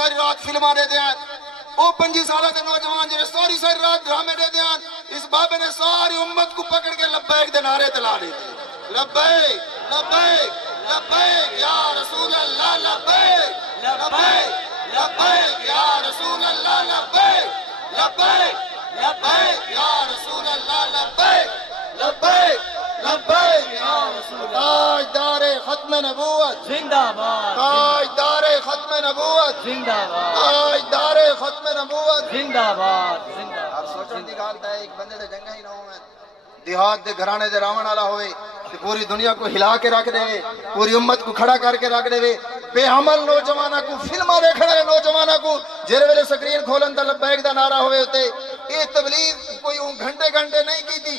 ساری رات فلماں دے دیاں او 25 سالہ دے نوجوان جڑے ساری رات ڈرامے دے دیاں اس بابے نے ساری امت کو پکڑ کے لبیک دے نعرے تے لا دیتے لبیک لبیک لبیک یا رسول اللہ لبیک لبیک لبیک یا رسول اللہ لبیک لبیک لبیک یا رسول اللہ لبیک لبیک لبیک یا رسول اللہ تاجدار ختم نبوت زندہ باد تاجدار ختم نبوت زندہ باد تاجدار ختم نبوت زندہ باد زندہ آپ سوچن دی گل تے ایک بندے دے جنگا ہی نہ ہوے دیہات دے گھرانے دے راون والا ہوئے کہ پوری دنیا کو ہلا کے رکھ دے پوری امت کو کھڑا کر کے رکھ دے بے عمل نوجواناں کو فلماں دیکھن والے نوجواناں کو جڑے ویلے سکرین کھولن تے لبیک دا نعرہ ہوئے ہوتے یہ تبلیغ کوئی گھنٹے نہیں کی تھی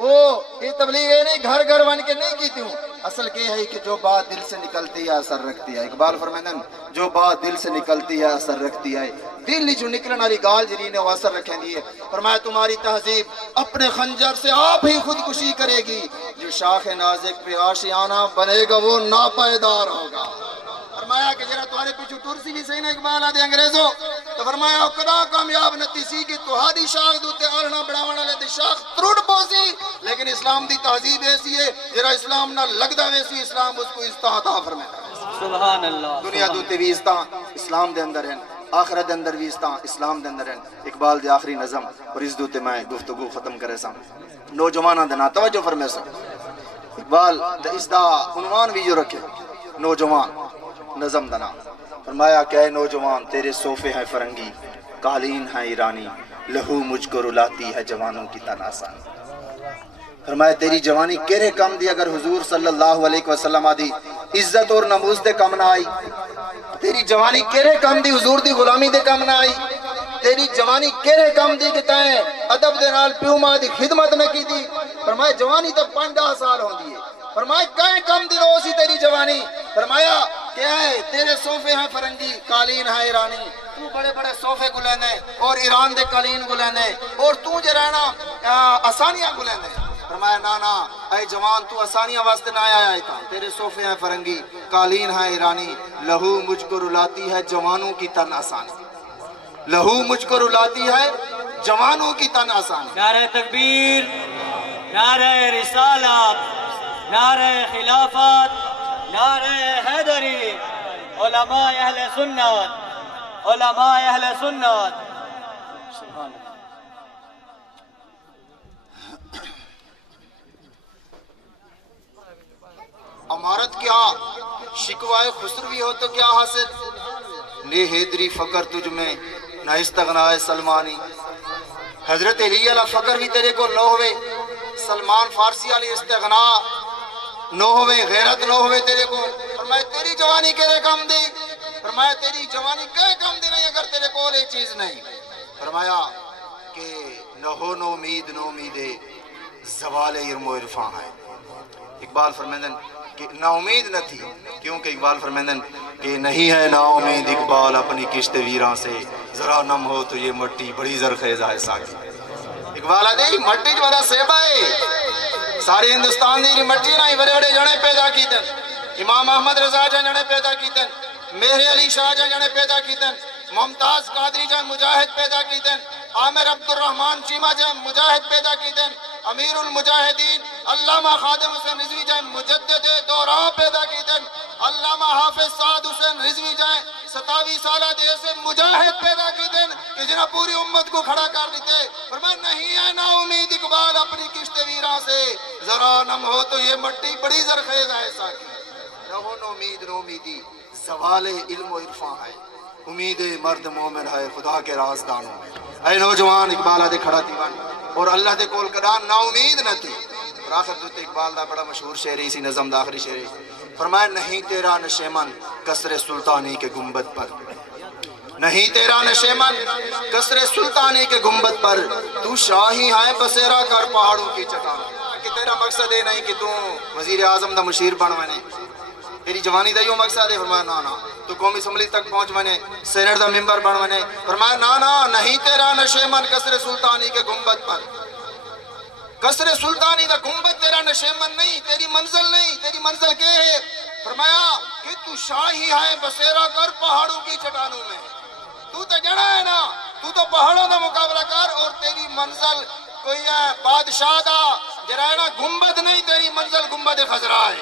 یہ تبلیغ یہ نہیں گھر گھر بن کے نہیں کی تھی اصل یہ ہے کہ جو بات دل سے نکلتی ہے اثر رکھتی ہے اقبال فرمائیں جو بات دل سے نکلتی ہے اثر رکھتی ہے دل جو نکلن والی گال جری نے وہ اثر رکھیں دی ہے فرمایا تمہاری تہذیب اپنے خنجر سے آپ ہی خودکشی کرے گی جو شاخ نازک پہ آشیانہ بنے گا وہ ناپائیدار ہوگا فرمایا کہ جرا تمہارے پیچھے ٹرسی بھی صحیح نہ اقبال آدھے انگریزوں تو فرمایا کدا کامیاب نتی سی کہ تہاڈی شاخ دوتے آلنا بڑھاون والے دی شاخ ترڑ پوسی لیکن اسلام دی تہذیب ایسی ہے جرا اسلام نہ لگدا ویسی اسلام اس کو عزت عطا فرمایا سبحان اللہ دنیا دوتے بھی عزت اسلام دے اندر ہیں آخرت دے اندر بھی عزت اسلام دے اندر ہیں اقبال دی آخری نظم اور اس دوتے میں گفتگو ختم کرے سا نوجواناں دے نا توجہ فرمائے سا اقبال دا اس دا عنوان بھی جو رکھے نوجوان نظم دنا فرمایا کہ اے نوجوان تیرے صوفے ہیں فرنگی قالین ہیں ایرانی لہو مجھ کو رلاتی ہے جوانوں کی تناسانی فرمایا تیری جوانی کیرے کم دی اگر حضور صلی اللہ علیہ وسلم آدھی عزت اور نموز دے کم نہ آئی تیری جوانی کیرے کم دی حضور دی غلامی دے کم نہ آئی تیری جوانی کیرے کم دی کہ تائیں ادب دے نال پیو ماں دی خدمت نہ کی دی فرمایا جوانی تب 15 سال ہوں دی ہے فرمایا کہیں کم دن ہو سی تیری جوانی فرمایا کیا ہے تیرے صوفے ہیں فرنگی قالین ہیں ایرانی تو بڑے بڑے صوفے گلینے اور ایران دے قالین گلینے اور تو جو رہنا آسانیاں گلینے فرمایا نانا اے جوان تو آسانیاں واسطے نہ آیا تھا تیرے صوفے ہیں فرنگی قالین ہیں ایرانی لہو مجھ کو رلاتی ہے جوانوں کی تن آسانی لہو مجھ کو رلاتی ہے جوانوں کی تن آسانی نعرہ تکبیر نعرہ رسالت نعرہ خلافت نعرہ حیدری علماء اہل سنت علماء اہل سنت سبحان اللہ امارت کیا شکوائے خسروی ہو تو کیا حاصل نے حیدری فقر تجھ میں نہ استغناء سلمانی حضرت علی علیہ فقر بھی تیرے کو نہ ہوئے سلمان فارسی علی استغناء نہ ہوئے غیرت نہ ہوئے تیرے کو فرمایا تیری جوانی کیرے کم دی فرمایا تیری جوانی کہے کم دی نہیں اگر تیرے کو ایک چیز نہیں فرمایا کہ نہ ہو نو امید نو امیدے زوال علم و عرفان ہے اقبال فرمیندن کہ نا امید نہ تھی کیونکہ اقبال فرمیندن کہ نہیں ہے نا امید اقبال اپنی کشت ویران سے ذرا نم ہو تو یہ مٹی بڑی زرخیزہ ہے ساکی اقبال آدھے مٹی جو بڑا سیبہ ہے سارے ہندوستان دی مٹی نہ ہی بڑے بڑے جنے پیدا کیتن امام احمد رضا جنے پیدا کیتن مہر علی شاہ جنے پیدا کیتن ممتاز قادری جان مجاہد پیدا کیتن عامر عبد الرحمن چیمہ جان مجاہد پیدا کیتن امیر المجاہدین علامہ خادم حسین رضوی جان مجدد دوران پیدا کیتن علامہ حافظ سعد حسین رضوی جان 27 سالہ دے سے مجاہد پیدا کیتن کہ جنہاں پوری امت کو کھڑا کر دیتے فرمایا نہیں ہے نا امید اقبال اپنی کشت ویران سے ذرا نم ہو تو یہ مٹی بڑی زرخیز ہے ساکی نہ ہو نو امید نو امیدی زوال علم و عرفان ہے امید مرد مومن ہے خدا کے رازدانوں میں اے نوجوان اقبال آدھے کھڑا دیوان اور اللہ دے کول کدان نا امید نہ تھی اور آخر دوتے اقبال دا بڑا مشہور شعر اسی نظم دا آخری شعر فرمایا نہیں تیرا نشیمن کسر سلطانی کے گنبد پر نہیں تیرا نشیمن کسر سلطانی کے گنبد پر تو شاہی ہے بسیرا کر پہاڑوں کی چٹان کہ تیرا مقصد ہے نہیں کہ تو وزیر اعظم دا مشیر بنوانے تیری جوانی دا یوں مقصد ہے فرمایا نا تو قومی اسمبلی تک پہنچ منے سینٹ دا ممبر بن منے فرمایا نا نہیں تیرا نشیمن کسر سلطانی کے گنبد پر کسر سلطانی دا گنبد تیرا نشیمن نہیں تیری منزل نہیں تیری منزل کیا ہے فرمایا کہ تو شاہی ہے بسیرا کر پہاڑوں کی چٹانوں میں، تو جڑا ہے نا، تو پہاڑوں کا مقابلہ کر، اور تیری منزل کوئی ہے بادشاہ دا جڑا ہے نا گنبد نہیں، تیری منزل گنبد خضرا ہے،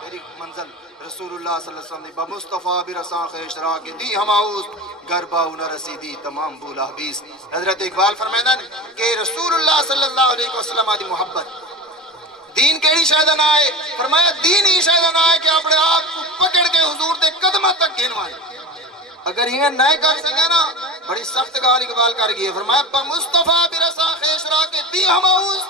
تیری منزل رسول اللہ صلی اللہ علیہ وسلم نے بمصطفیٰ برساں خیش را کے دی ہماؤس گربا نہ رسیدی تمام بولا حبیس۔ حضرت اقبال فرمائدہ کہ رسول اللہ صلی اللہ علیہ وسلم دی محبت دین کیڑی شاید نہ آئے، فرمایا دین ہی شاید نہ آئے کہ اپنے آپ کو پکڑ کے حضور دے قدمہ تک گھنوائے، اگر یہ نہ کر سکے نا بڑی سخت گال اقبال کر گئی ہے، فرمایا بمصطفیٰ برساں خیش را کے دی ہماؤس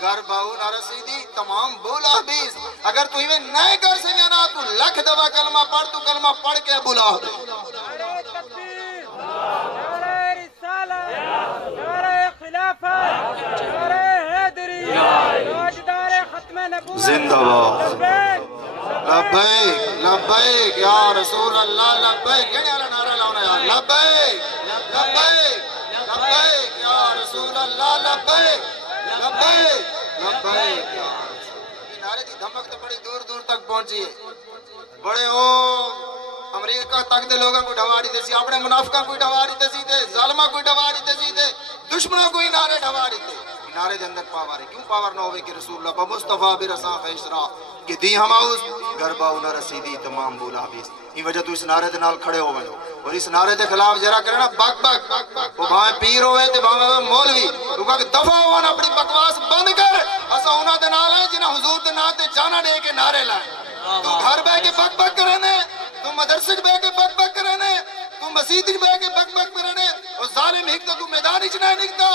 گھر باؤ نہ رسیدی تمام بولا حبیس، اگر تو ہمیں نہ کر سکے نا تو لکھ دفعہ کلمہ پڑھ، تو کلمہ پڑھ کے بولا حبیس۔ نعرہ تکبیر، نعرہ رسالت، نعرہ خلافت، نعرہ حیدری، تاجدار ختم نبوت، زندہ باد، لبیک لبیک لبیک یا رسول اللہ، لبیک کہنے والا نعرہ لاؤنا یا لبیک لبیک لبیک یا رسول اللہ، لبیک لبیک لبیک یا رسول اللہ۔ یہ نعرے دی دھمک تو بڑی دور دور تک پہنچی ہے، بڑے امریکہ تک دے لوگوں کو ڈھوا دیتے سی، اپنے منافقہ کوئی ڈھوا دیتے سی تے، ظالمہ کوئی ڈھوا دیتے سی تے، دشمنوں کوئی نعرے ڈھوا دیتے، نعرے دے اندر پاور ہے، کیوں پاور نہ ہوئے کہ رسول اللہ بمصطفیٰ برساں خیش را کہ دی ہماؤس گربا نہ رسیدی تمام بولا حبیس۔ یہ وجہ تو اس نعرے دے نال کھڑے ہو گئے اور اس نعرے دے خلاف جرا کرے نا بک بک، وہ بھاویں پیر ہوئے تے بھاویں مولوی، تو کہا کہ دفع ہوا نا اپنی بکواس بند کر، اسا انہاں دے نال ہے جنہاں حضور دے نام تے جانا دے کے نعرے لائے، تو گھر بہ کے بک بک کرے نے، تو مدرسے بہ کے بک بک کرے نے، تو مسجد بہ کے بک بک کرے نے، اور ظالم ہکتا تو میدان اچ نہ نکتا،